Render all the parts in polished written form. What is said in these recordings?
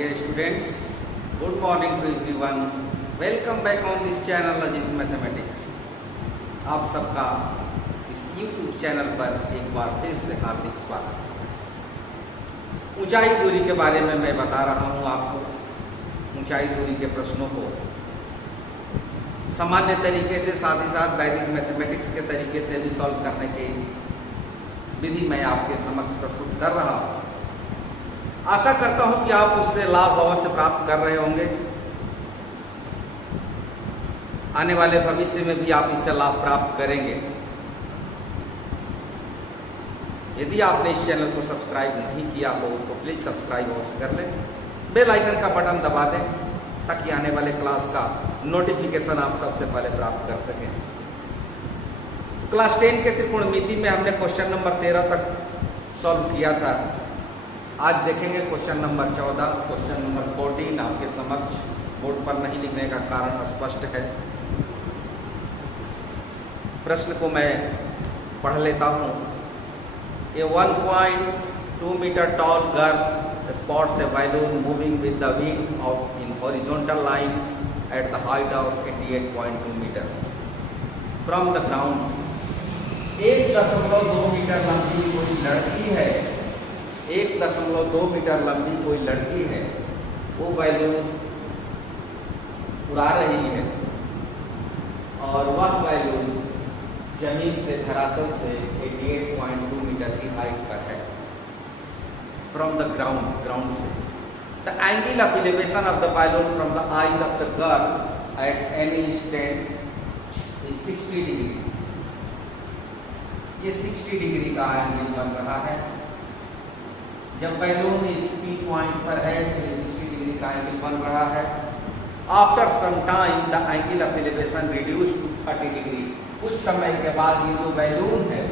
dear students, good morning to everyone. Welcome back on this channel Ajit mathematics. आप सबका इस YouTube channel पर एक बार फिर से हार्दिक स्वागत है। ऊंचाई दूरी के बारे में मैं बता रहा हूं आपको। ऊंचाई दूरी के प्रश्नों को सामान्य तरीके से साथ ही साथ वैदिक मैथमेटिक्स के तरीके से भी सॉल्व करने की विधि मैं आपके समक्ष प्रस्तुत कर रहा हूं। आशा करता हूं कि आप उससे लाभ अवश्य प्राप्त कर रहे होंगे। आने वाले भविष्य में भी आप इससे लाभ प्राप्त करेंगे। यदि आपने इस चैनल को सब्सक्राइब नहीं किया हो तो प्लीज सब्सक्राइब अवश्य कर लें। बेल आइकन का बटन दबा दें ताकि आने वाले क्लास का नोटिफिकेशन आप सबसे पहले प्राप्त कर सकें। क्लास 10 के त्रिकोणमिति में हमने क्वेश्चन नंबर 13 तक सॉल्व किया था। आज देखेंगे क्वेश्चन नंबर 14, क्वेश्चन नंबर 14 आपके समक्ष। बोर्ड पर नहीं लिखने का कारण स्पष्ट है। प्रश्न को मैं पढ़ लेता हूं। A 1.2 meter tall girl spots a balloon moving with the wind of in horizontal line at the height of 88.2 meter from the ground. 1.2 meter लंबी कोई लड़की है, 1.2 मीटर लंबी कोई लड़की है, वो बैलून उड़ा रही है और वह बैलून जमीन से धरातल से 88.2 मीटर की हाइट पर है। फ्रॉम द ग्राउंड से the angle of elevation of the balloon from the eyes of the girl at any instant is 60 degree. ये 60 डिग्री का एंगल बन रहा है। जब बैलून इस पी पॉइंट पर है तो ये 60 डिग्री का एंगल बन रहा है। After some time the angle of elevation reduce to 30 degree. कुछ समय के बाद ये जो बैलून है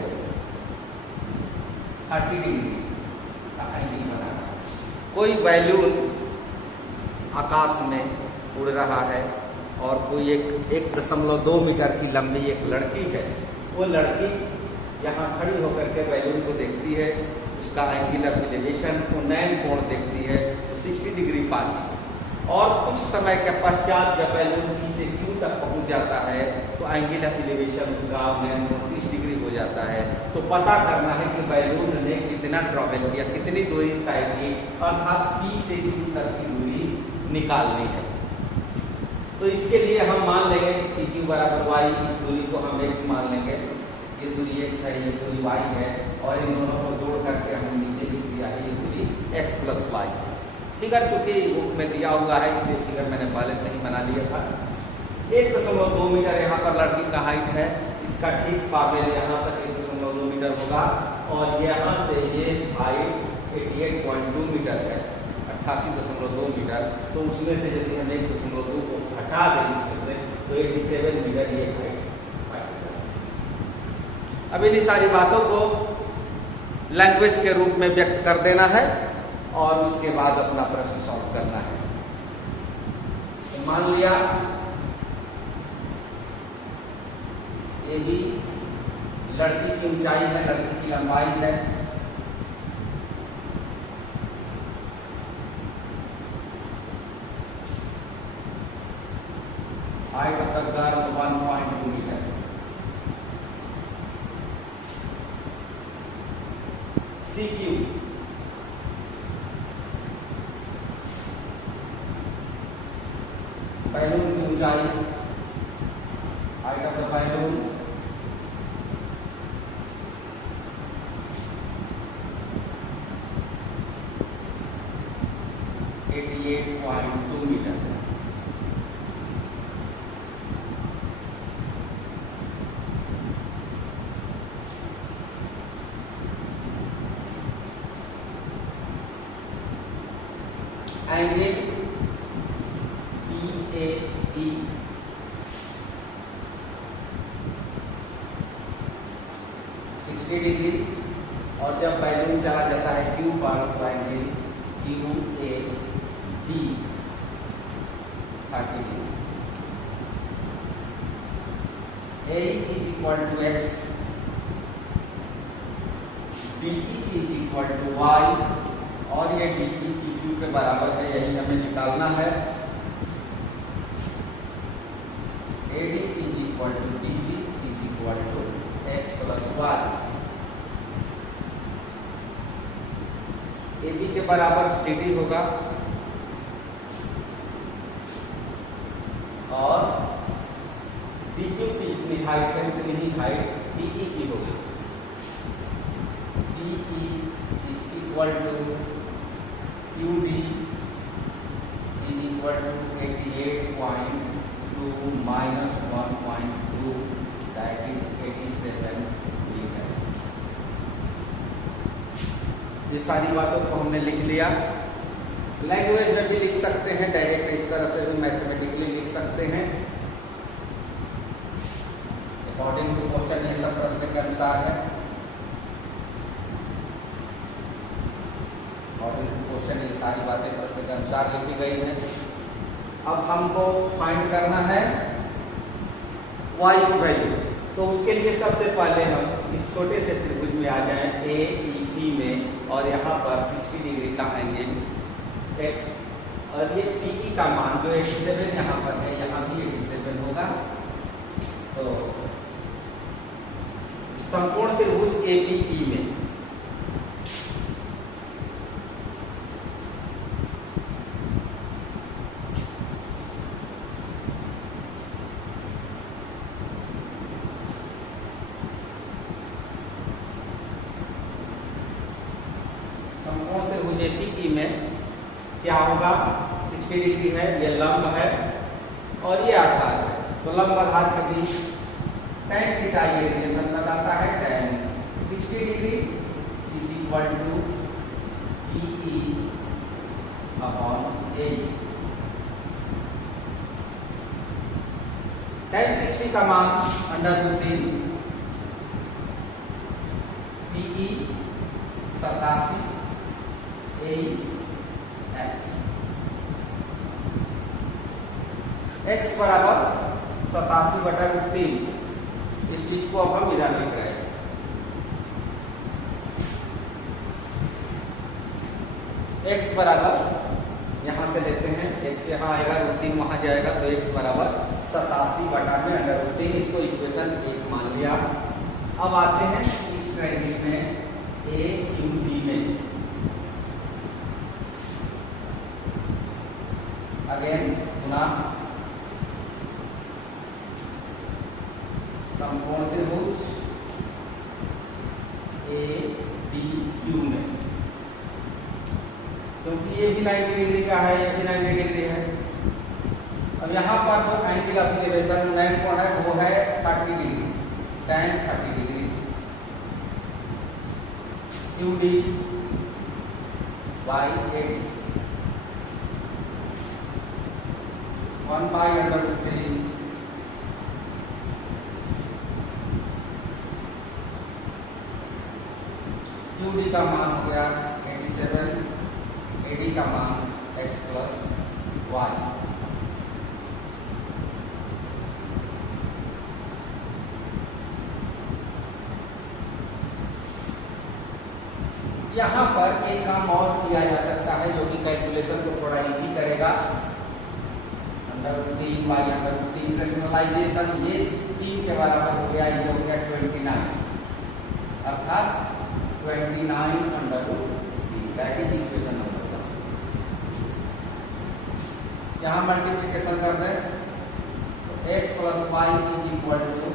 30 डिग्री का एंगल बना रहा है। कोई बैलून आकाश में उड़ रहा है और कोई 1.2 मीटर की लंबी एक लड़की है। वो लड़की यहाँ खड़ी होकर के बैलून को देखती है, उसका एंगल ऑफ एलिवेशन उन्नयन कोण देखती है तो 60 डिग्री पाती है। और कुछ समय के पश्चात जब बैलून P से Q तक पहुंच जाता है तो एंगल ऑफ एलिवेशन उसका उन्नयन कोण 30 डिग्री हो जाता है। तो पता करना है कि बैलून ने कितना ट्रैवल किया, कितनी दूरी तय की, अर्थात P से Q तक की दूरी निकालनी है। तो इसके लिए हम मान लेंगे कि PQ बराबर Y। इस दूरी को हम x मान लेंगे। ये दूरी x है, ये दूरी y है और इन दोनों को जोड़ करके हमने नीचे लिख दिया है ये दूरी x प्लस y। फिगर चूंकि बुक में दिया हुआ है इसलिए फिगर मैंने पहले से ही बना लिया था। 1.2 मीटर यहाँ पर लड़की का हाइट है। इसका ठीक पावेल यहाँ तक 1.2 मीटर होगा और यहाँ से ये हाइट 88.2 मीटर है, 88.2 मीटर। तो उसमें से यदि हम 1.2 को हटा दें इसमें से तो 87 मीटर ये हाइट। अब इन सारी बातों को लैंग्वेज के रूप में व्यक्त कर देना है और उसके बाद अपना प्रश्न सॉल्व करना है। तो मान लिया ये भी लड़की की ऊंचाई है, लड़की की लंबाई है। Height of the girl 1.2 meter. CQ balloon की ऊंचाई, height of the balloon, (88.2 meter. Angle PAD 60 degree और जब बैलून चला जाता है Q पर तो angle QAD 30 degree. A is equal to x, BE is equal to y और ये डी ई पी क्यू के बराबर है, यही हमें निकालना है। A d is equal to d c is equal to x plus y. A b के बराबर सी डी होगा और डी क्यू की जितनी हाइट है उतनी ही हाइट डी ई की होगी। D e is equal to q d is equal to 88.2 minus 1.2 that is 87 meter. ये सारी बातों को हमने लिख लिया। लैंग्वेज में भी लिख सकते हैं, डायरेक्ट इस तरह से भी मैथमेटिकली लिख सकते हैं। अकॉर्डिंग टू क्वेश्चन ये सब प्रश्न के अनुसार है। अकॉर्डिंग टू क्वेश्चन ये सारी बातें प्रश्न के अनुसार लिखी गई हैं। अब हमको फाइंड करना है y की वैल्यू। तो उसके लिए सबसे पहले हम इस छोटे से त्रिभुज में आ जाएं ए ई पी में, और यहाँ पर 60 डिग्री का एंगल x, और ये PE का मान जो 87 यहाँ पर है, यहाँ भी 87 होगा। तो संपूर्ण त्रिभुज APE में APE में क्या होगा, 60 डिग्री है, ये लंब है और ये आधार है। तो लंब आधार के बीच tan थीटा ये रिलेशन बताता है। tan 60 degree is equal to PE upon A। tan 60 का मान √3 PE 87 x बराबर 87/3। इस चीज को अब हम इधर लिख रहे हैं। x बराबर यहां से लेते हैं, x यहाँ आएगा, √3 वहां जाएगा, तो x बराबर 87/3। इसको इक्वेशन 1 मान लिया। अब आते हैं इस ट्रायंगल में AQD में। अगेन पुनः संपूर्ण त्रिभुज ADQ में, क्योंकि ये भी 90 डिग्री का है, ये भी 90 डिग्री है। अब यहाँ पर जो एंगल ऑफ एलिवेशन मेन कोण है वो है 30 degree, tan 30 degree. QD by AD 1/√3 QD का मान हो गया 87, AD का मान x प्लस y। यहाँ पर एक काम और किया जा सकता है जो कि कैलकुलेशन को थोड़ा इजी करेगा। √3 y √3 रेशनलाइजेशन, ये 3 के बराबर हो गया, ये हो गया 29, अर्थात 29/3 दैट इज इक्वेशन नंबर 1। यहाँ मल्टीप्लिकेशन कर दें तो x plus y is equal to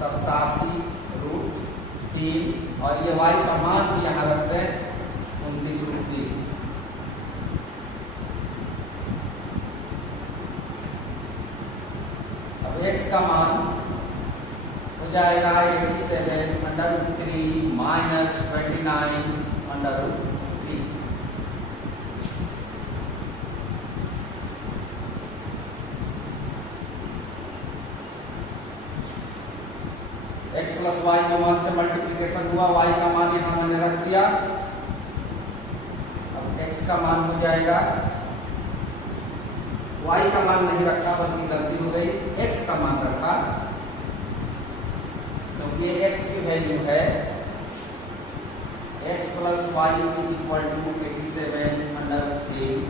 87√3, और ये y का मान भी यहाँ रख दें 29√3। अब x का मान हो जाएगा 87/3 माइनस 29/3। x प्लस वाई के मान से मल्टीप्लिकेशन हुआ, y का मान यहाँ मैंने रख दिया। अब x का मान हो जाएगा, y का मान नहीं रखा बल्कि गलती हो गई, x का मान रखा, क्योंकि x की वैल्यू है x plus y is equal to 87/3।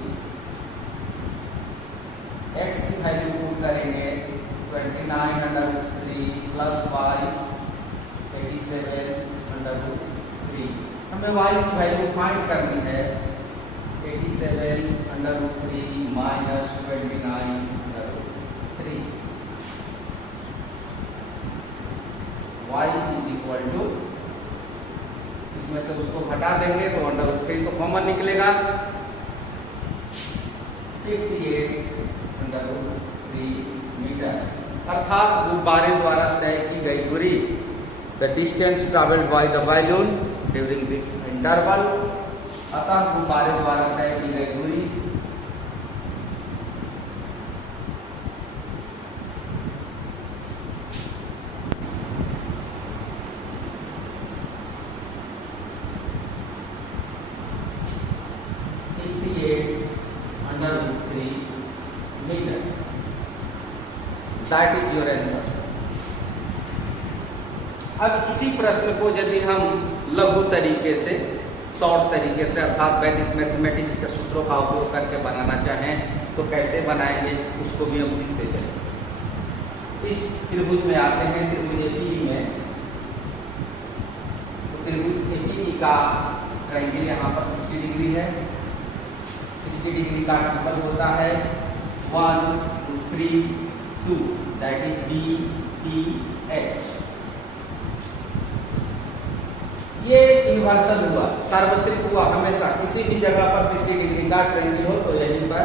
x की वैल्यू पुट करेंगे 29/3 प्लस वाई 87/3। हमें y की वैल्यू फाइंड करनी है 87/3 minus 29/3। y is equal to, इसमें से उसको घटा देंगे तो √3 तो कॉमन निकलेगा, 58/3 मीटर। अर्थात गुब्बारे द्वारा तय की गई दूरी, the distance travelled by the balloon during this interval. अतः गुब्बारे द्वारा तय की गई दूरी √3 meter. That is your answer. अब इसी प्रश्न को यदि हम लघु तरीके से, शॉर्ट तरीके से, अर्थात वैदिक मैथमेटिक्स के सूत्रों का उपयोग करके बनाना चाहें तो कैसे बनाएंगे, उसको भी हम सीखते चलें। इस त्रिभुज में आते हैं, त्रिभुज एपीई में। तो त्रिभुज एपीई का ट्रायंगल यहाँ पर 60 डिग्री है। 60 डिग्री का ट्रिपल होता है 1 2 3 2, दैट इज BPH। ये यूनिवर्सल हुआ, सार्वत्रिक हुआ। हमेशा किसी भी जगह पर 60 डिग्री का ट्रायंगल हो तो यहीं पर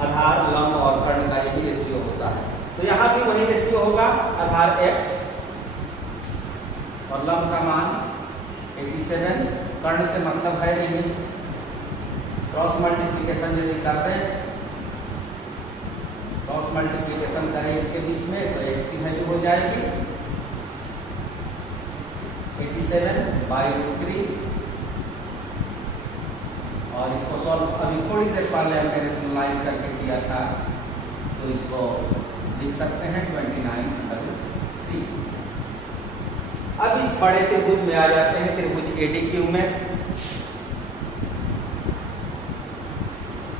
आधार, लंब और कर्ण का यही रेशियो होता है। तो यहाँ भी वही रेशियो होगा, आधार x और लंब का मान 87। कर्ण से मतलब है नहीं, क्रॉस मल्टीप्लिकेशन यदि करते हैं, क्रॉस मल्टीप्लिकेशन करें इसके बीच में तो x की वैल्यू हो जाएगी 87/3। और इसको सॉल्व अभी थोड़ी देर पहले हमने रेशनलाइज करके किया था, तो इसको लिख सकते हैं 29/3। अब इस बड़े त्रिभुज में आ जाते हैं, त्रिभुज ADQ में।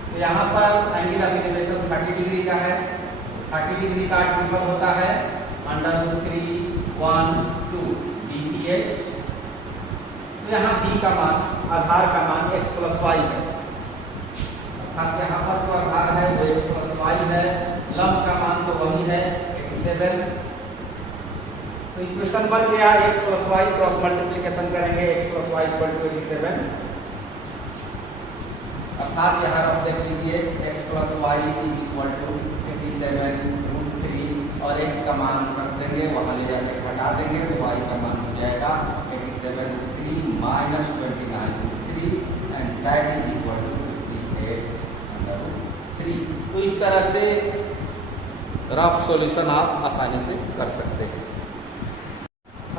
तो यहाँ पर एंगल ऑफ एलिवेशन 30 डिग्री का है। 30 डिग्री का ट्रिपल होता है √3 1 2 BPH। तो यहाँ B का मान, आधार का मान x प्लस वाई है, अर्थात यहाँ पर जो आधार है वो x प्लस वाई है। लंब का मान तो वही है 87। तो इक्वेशन बन गया x plus y, cross multiplication करेंगे x plus y equal to 87। अर्थात यहाँ आप देख लीजिए x plus y is equal to 87√3 और x का मान रख देंगे, वहाँ ले जाके घटा देंगे तो y का मान हो जाएगा 87√3 minus 29√3 and that is equal to 58/3। तो इस तरह से रफ सॉल्यूशन आप आसानी से कर सकते हैं।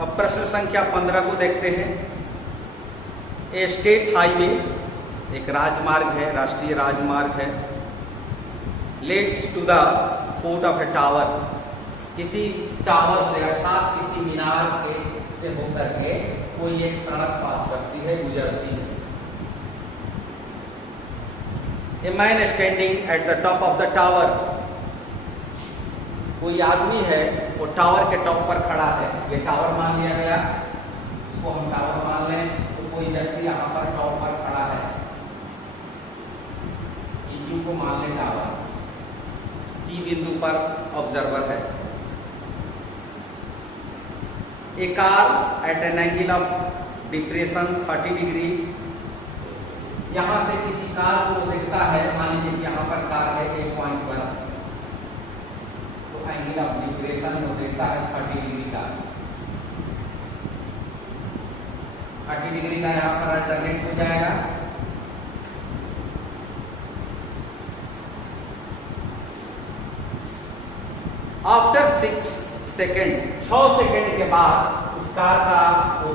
अब प्रश्न संख्या 15 को देखते हैं। ए स्टेट हाईवे, एक राजमार्ग है, राष्ट्रीय राजमार्ग है, leads to the foot of a tower, किसी टावर से अर्थात किसी मीनार के से होकर के कोई एक सड़क पास करती है, गुजरती है। A man standing at the top of the tower, कोई आदमी है वो टावर के टॉप पर खड़ा है। ये टावर मान लिया गया, इसको हम टावर मान लें। तो कोई व्यक्ति यहाँ पर टॉप पर खड़ा है, EQ को मान लें टावर, P बिंदु पर ऑब्जर्वर है। A car at an angle of depression 30 degree, यहाँ से किसी कार को दिखता है, मान लीजिए कि यहाँ पर कार है एक पॉइंट पर, तो एंगल ऑफ डिप्रेशन वो देखता है 30 डिग्री का। 30 डिग्री का यहाँ पर अल्टरनेट हो जाएगा। आफ्टर 6 सेकेंड, 6 सेकेंड के बाद उस कार का वो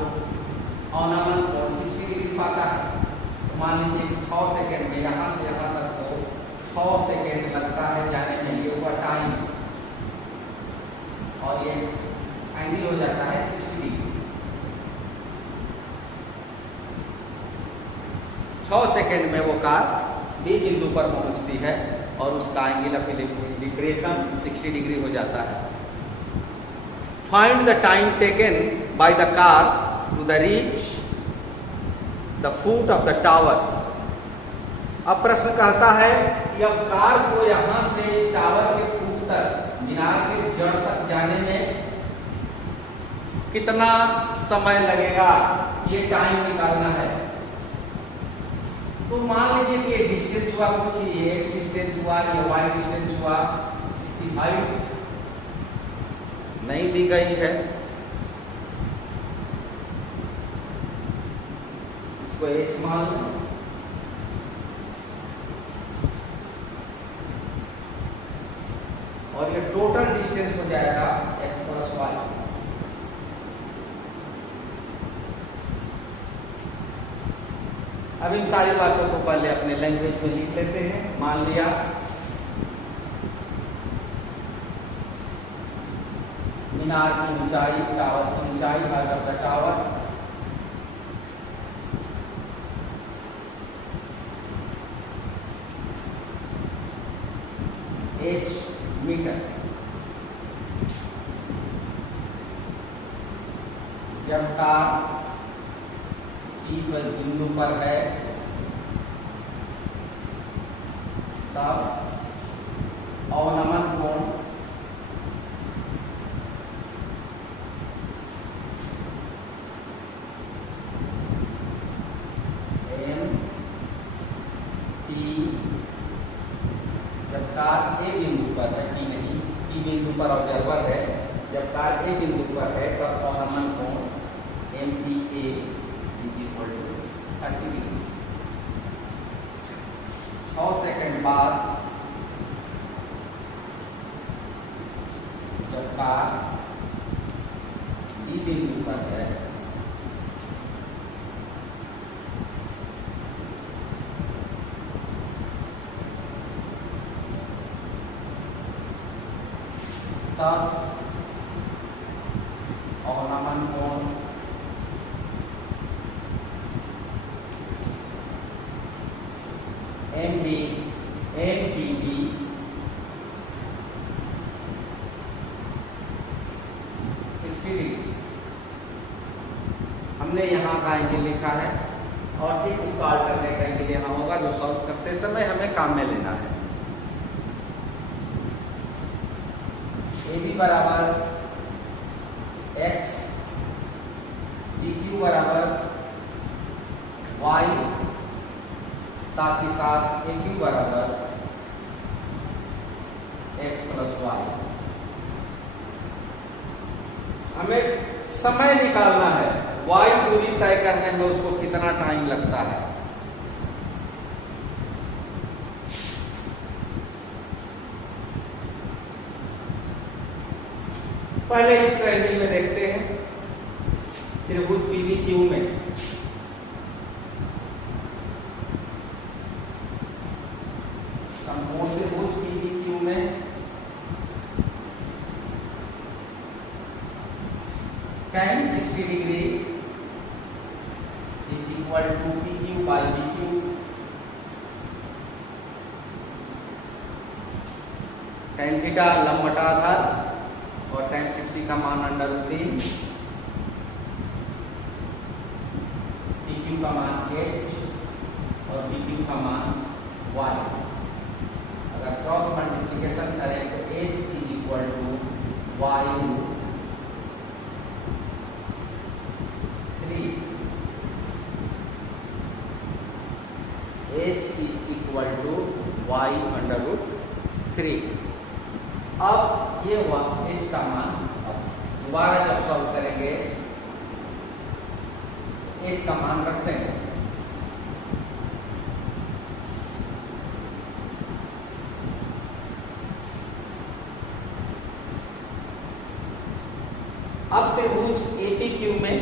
औनमन कोण 60 डिग्री पाता है। तो मान लीजिए 6 सेकेंड में यहाँ से यहाँ तक को 6 सेकेंड लगता है जाने में, ये हुआ टाइम, और ये एंगल हो जाता है 60 डिग्री। 6 सेकंड में वो कार बी बिंदु पर पहुंचती है और उसका एंगल ऑफ लिबरेशन 60 डिग्री हो जाता है। Find the time taken by the car to the reach the foot of the tower. अब प्रश्न कहता है कि अब कार को यहां से इस टावर के फुट तक, मीनार के जड़ तक जाने में कितना समय लगेगा, ये टाइम निकालना है। तो मान लीजिए कि डिस्टेंस हुआ कुछ, ये एक्स डिस्टेंस हुआ, ये वाई डिस्टेंस हुआ, इसकी हाइट नहीं दी गई है, इसको एच मान लो। और ये टोटल डिस्टेंस हो जाएगा x प्लस वाई। अब इन सारी बातों को पहले अपने लैंग्वेज में लिख लेते हैं। मान लिया मीनार की ऊंचाई, टावर की ऊंचाई, height of the tower h meter. जब कार T पर बिंदु पर है तब अवनमन कोण कार ए बिंदु पर है, टी नहीं, टी बिंदु पर ऑब्जर्वर है, जब कार ए बिंदु पर है तब अवनमन कोण MPa is equal to 30 degree. 6 second बाद जब कार बी बिंदु पर है तब अवनमन कोण MPB 60 डिग्री। हमने यहाँ का एंगल लिखा है और ठीक उसका अल्टरनेट एंगल यहाँ होगा जो सॉल्व करते समय हमें काम में लेना है। AB बराबर x, DQ बराबर y, साथ ही साथ AQ बराबर x प्लस y। हमें समय निकालना है, y दूरी तय करने में उसको कितना टाइम लगता है। पहले इस ट्रायंगल में देखते हैं, त्रिभुज PBQ में समकोण त्रिभुज PBQ में tan 60 degree is equal to PQ by BQ। tan theta लंब बटा आधार और tan 60 का मान √3, PQ का मान h और BQ का मान y। अगर क्रॉस मल्टीप्लिकेशन करें तो h is equal to y √3, h is equal to y √3। अब ये हुआ h का मान। अब दोबारा जब सॉल्व करेंगे h का मान रखते हैं, अब त्रिभुज APQ में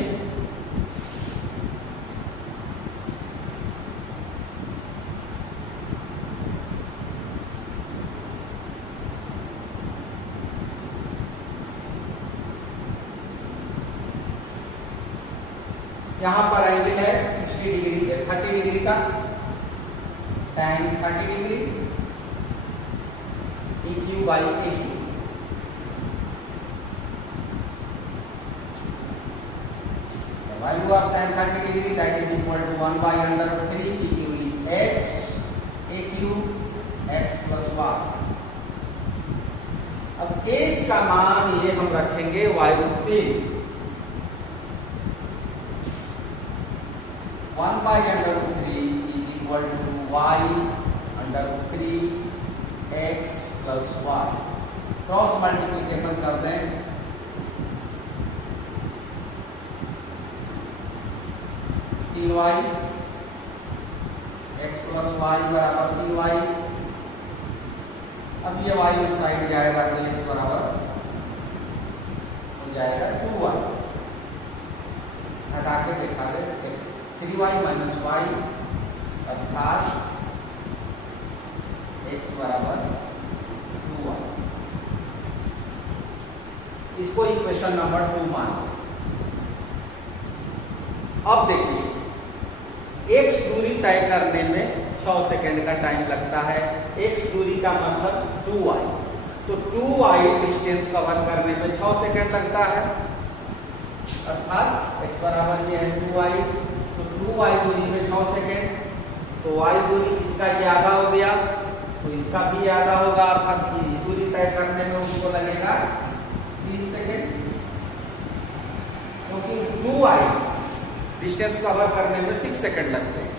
यहाँ पर एंगल है 30 डिग्री का, tan 30 degree PQ by AQ. The value of tan 30 degree, that is equal to 1 by under root 3. PQ is H, AQ X plus Y. अब H का मान ये हम रखेंगे y root 3. 1 by under root 3 is equal to y under root 3 x plus y. Cross multiplication कर दें. तीन y x plus y बराबर 3y. अब ये y उस साइड जाएगा तो x बराबर हो जाएगा 2y. हटा के दिखा दे x 3y माइनस y अर्थात x बराबर 2y. इसको इक्वेशन नंबर 2 मान लो. अब देखिए x दूरी तय करने में 6 सेकंड का टाइम लगता है. x दूरी का मतलब 2y, तो 2y डिस्टेंस कवर करने में 6 सेकंड लगता है. अर्थात x बराबर ये है 2y, तो 2y दूरी में 6 सेकंड, तो y दूरी इसका ये आधा हो गया, तो इसका भी आधा होगा. अर्थात ये दूरी तय करने में उसको लगेगा 3 सेकंड, क्योंकि 2y डिस्टेंस कवर करने में 6 सेकंड लगते हैं,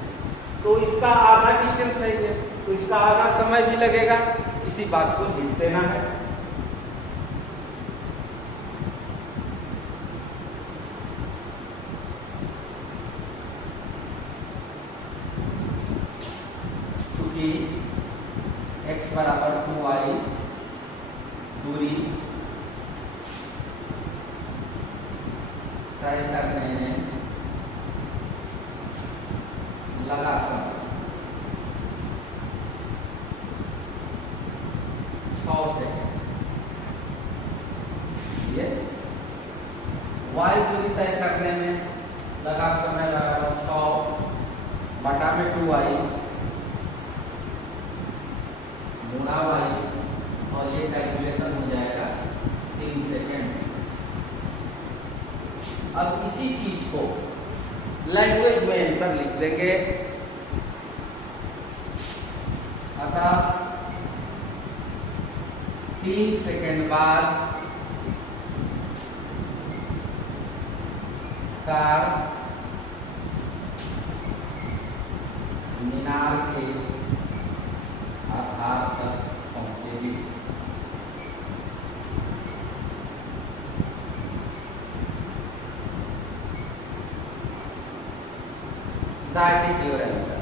तो इसका आधा डिस्टेंस है ये, तो इसका आधा समय भी लगेगा. इसी बात को लिख देना है. क्योंकि x बराबर 2y दूरी तय करने में लगा समय 6 सेकंड. ये y दूरी तय करने में लगा समय बराबर 6 बटा में 2y गुणा y, और ये कैलकुलेशन हो जाएगा 3 सेकंड. अब इसी चीज को लैंग्वेज में आंसर लिख देंगे. अतः 3 सेकंड बाद कार मीनार के आधार तक पहुंचेगी. That is your answer.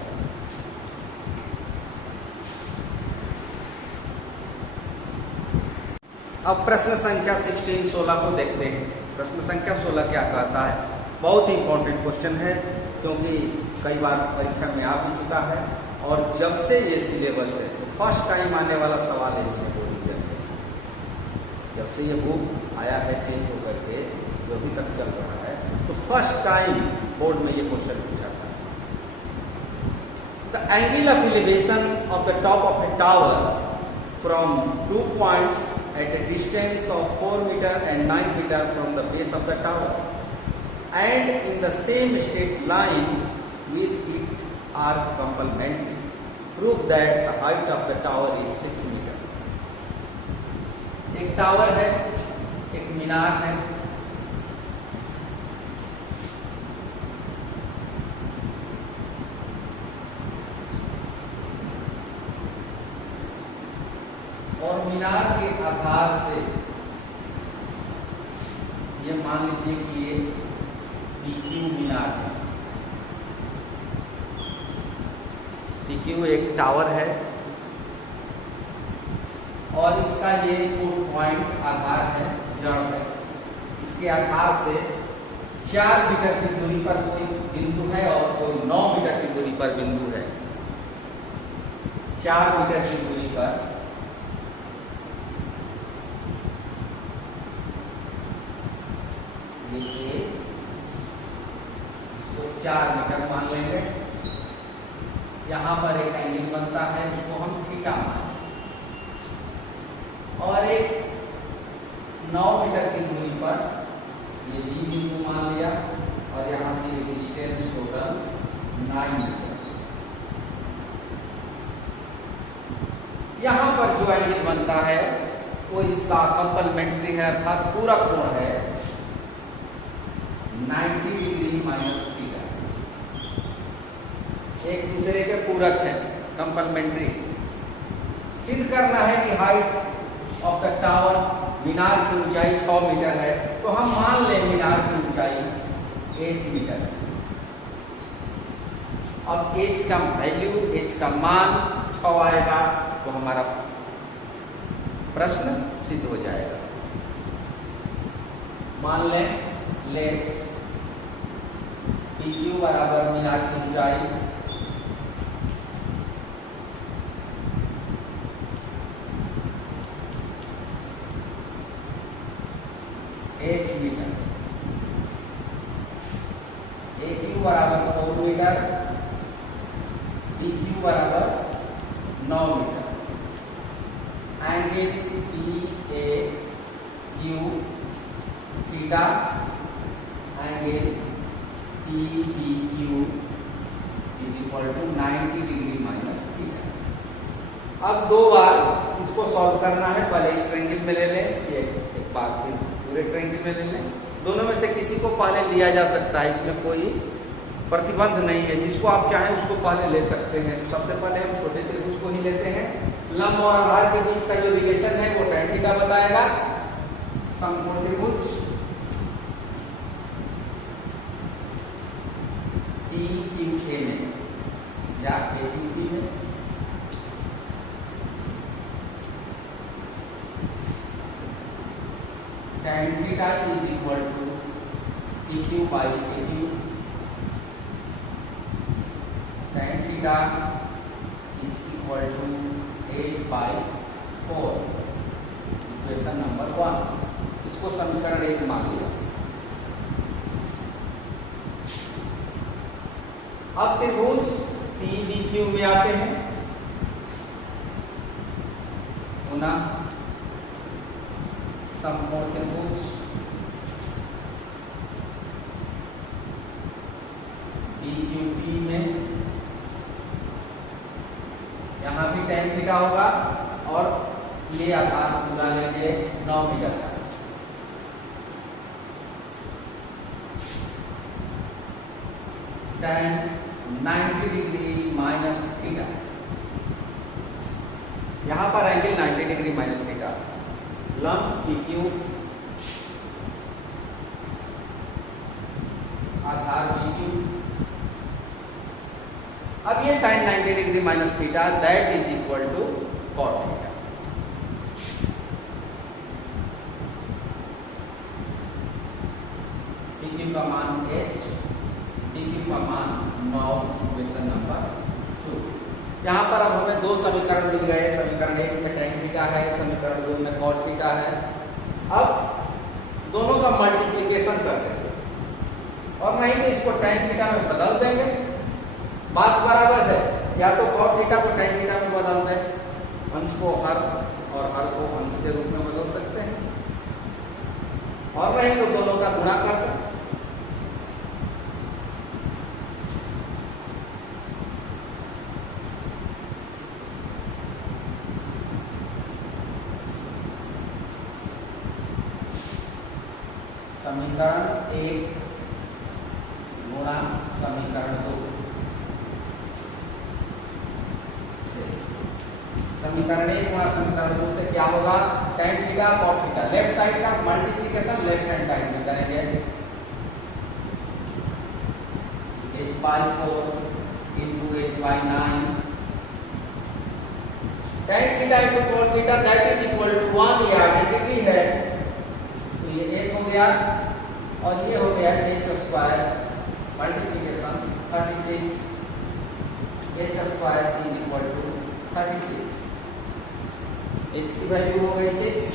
अब प्रश्न संख्या 16 को देखते हैं. प्रश्न संख्या 16 क्या कहता है? बहुत ही इंपॉर्टेंट क्वेश्चन है, क्योंकि कई बार परीक्षा में आ भी चुका है, और जब से ये सिलेबस है तो फर्स्ट टाइम आने वाला सवाल है बोर्ड एग्जामिनेशन. जब से ये बुक आया है चेंज होकर के, जो अभी तक चल रहा है, तो फर्स्ट टाइम बोर्ड में ये क्वेश्चन पूछा था. The angle of elevation of the top of a tower from 2 points at a distance of 4 meter and 9 meter from the base of the tower and in the same straight line with it are complementary. Prove that the height of the tower is 6 meter. एक tower है, एक मीनार है. और मीनार के आधार से ये मान लीजिए कि ये PQ मीनार है. PQ एक टावर है और इसका ये फुट पॉइंट आधार है, जड़ है. इसके आधार से 4 मीटर की दूरी पर कोई बिंदु है और कोई 9 मीटर की दूरी पर बिंदु है. 4 मीटर की दूरी पर इसको 4 मीटर मान लेंगे. यहाँ पर एक एंगल बनता है जिसको हम थीटा माने, और एक 9 मीटर की दूरी पर ये बी बिंदु मान लिया, और यहाँ से ये डिस्टेंस टोटल 9 मीटर। यहाँ पर जो एंगल बनता है वो इसका कंपलमेंट्री है, अर्थात पूरा कोण है 90 डिग्री माइनस थीटा। एक दूसरे के पूरक है, कंपलमेंट्री। सिद्ध करना है कि हाइट ऑफ द टावर, मीनार की ऊंचाई 6 मीटर है, तो हम मान लें मीनार की ऊंचाई h मीटर है। अब h का वैल्यू, h का मान 6 आएगा, तो हमारा प्रश्न सिद्ध हो जाएगा। मान लें PQ बराबर मीनार की ऊंचाई h मीटर, AQ बराबर 4 मीटर, PQ बराबर 9 metre. Angle PAQ theta, angle PBQ is equal to 90 degree minus theta. अब दो बार इसको सॉल्व करना है। पहले इस ट्रायंगल में ले लें, ये एक बार फिर पूरे ट्रायंगल में ले लें। दोनों में से किसी को पहले लिया जा सकता है, इसमें कोई प्रतिबंध नहीं है। जिसको आप चाहें उसको पहले ले सकते हैं। तो सबसे पहले हम छोटे त्रिभुज को ही लेते हैं। लंब और आधार के बीच का जो रिलेशन है वो tan थीटा बताएगा। समकोण त्रिभुज PQA में या AQP में tan theta is equal to PQ by AQ। tan theta is equal to h by 4, equation number 1। इसको समीकरण 1 मान लिया। अब त्रिभुज PBQ में आते हैं। पुनः समकोण त्रिभुज PQP में यहाँ भी tan थीटा होगा, और ये आधार पूरा लेंगे 9 मीटर का। tan 90 डिग्री माइनस थीटा, यहाँ पर एंगल 90 डिग्री माइनस थीटा। लंब PQ, आधार PQ। अब ये tan 90 degree minus theta, that is equal to cot theta. PQ का मान h, PQ का मान 9, इक्वेशन नंबर 2। यहाँ पर अब हमें दो समीकरण मिल गए। समीकरण 1 में tan थीटा है, समीकरण 2 में cot थीटा है। अब दोनों का मल्टीप्लिकेशन कर देंगे, और नहीं तो इसको tan थीटा में बदल देंगे। बात बराबर है, या तो cot थीटा को tan थीटा में बदल दें, अंश को हर और हर को अंश के रूप में बदल सकते हैं, और नहीं तो दोनों का गुणा कर दें। समीकरण 1 गुणा समीकरण 2 से, समीकरण 1 गुणा समीकरण 2 से क्या होगा? tan theta cot theta, left side का मल्टीप्लिकेशन लेफ्ट हैंड साइड में करेंगे। h by 4 into h by 9, tan theta into cot theta that is equal to 1, ये आइडेंटिटी है, तो ये 1 हो गया, और ये हो गया h square multiplication 36, h square is equal to 36। h की वैल्यू हो गई 6,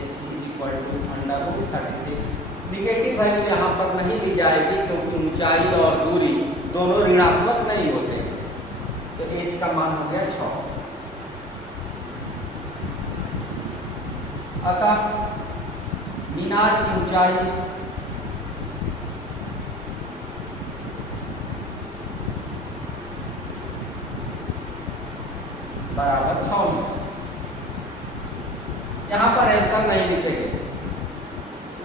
h is equal to under root 36। Negative value यहाँ पर नहीं ली जाएगी, क्योंकि ऊंचाई और दूरी दोनों ऋणात्मक नहीं होते। तो एज का मान हो गया 6। अतः मीनार की ऊंचाई बराबर 6 मीटर। यहां पर आंसर नहीं लिखेंगे,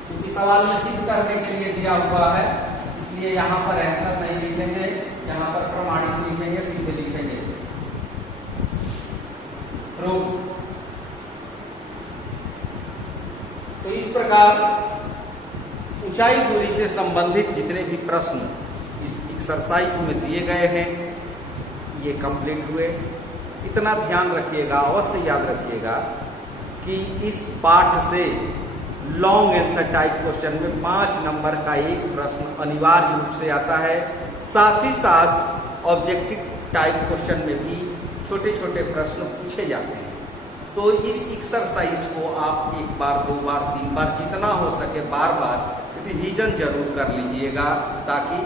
क्योंकि सवाल में सिद्ध करने के लिए दिया हुआ है, इसलिए यहां पर आंसर नहीं लिखेंगे। यहां पर प्रमाणित लिखेंगे, सीधे लिखेंगे प्रूफ। तो इस प्रकार ऊंचाई दूरी से संबंधित जितने भी प्रश्न इस एक्सरसाइज में दिए गए हैं ये कंप्लीट हुए। इतना ध्यान रखिएगा, अवश्य याद रखिएगा कि इस पाठ से लॉन्ग आंसर टाइप क्वेश्चन में 5 नंबर का एक प्रश्न अनिवार्य रूप से आता है। साथ ही साथ ऑब्जेक्टिव टाइप क्वेश्चन में भी छोटे छोटे प्रश्न पूछे जाते हैं। तो इस एक्सरसाइज को आप 1 बार 2 बार 3 बार जितना हो सके बार बार रिवीजन जरूर कर लीजिएगा, ताकि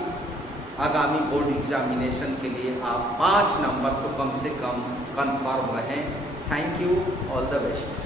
आगामी बोर्ड एग्जामिनेशन के लिए आप 5 नंबर तो कम से कम कंफर्म रहें। Thank you, all the best.